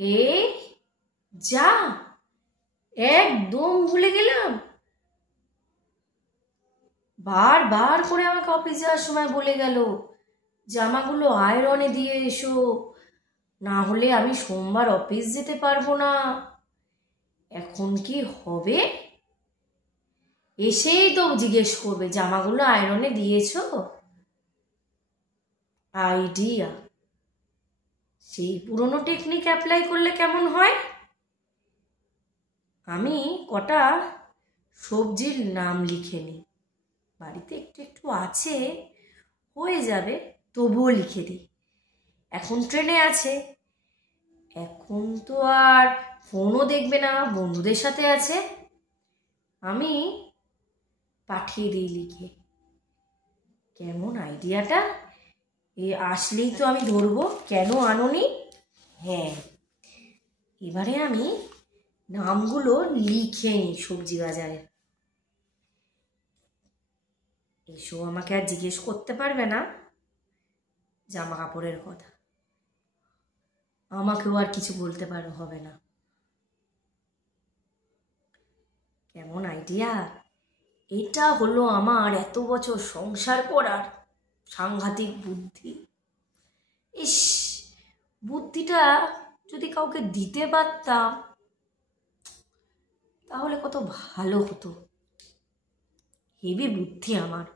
এই যা, একদম ভুলে গেলাম। বারবার করে আমাকে অফিস যাওয়ার সময় বলে গেল জামাগুলো আয়রনে দিয়ে এসো, না হলে আমি সোমবার অফিস যেতে পারবো না। এখন কি হবে? এসেই তো জিজ্ঞেস করবে জামাগুলো আয়রনে দিয়েছো? আইডিয়া, সেই পুরনো টেকনিক অ্যাপ্লাই করলে কেমন হয়? আমি কটা সবজির নাম লিখে নিই, বাড়িতে একটু একটু আছে, হয়ে যাবে, তবুও লিখে দিই। এখন ট্রেনে আছে, এখন তো আর ফোনও দেখবে না, বন্ধুদের সাথে আছে। আমি পাঠিয়ে দিই লিখে। কেমন আইডিয়াটা? আসলেই তো আমি ধরবো, কেন আনোনি? হ্যাঁ, এবারে আমি নামগুলো লিখে নিই সবজি বাজারে। এসো আমাকে আর জিজ্ঞেস করতে পারবে না জামা কাপড়ের কথা, আমাকেও আর কিছু বলতে হবে না। কেমন আইডিয়া? এটা হলো আমার এত বছর সংসার করার সাংঘাতিক বুদ্ধি। ইস, বুদ্ধিটা যদি কাউকে দিতে পারতাম তাহলে কত ভালো হতো। হেভি বুদ্ধি আমার।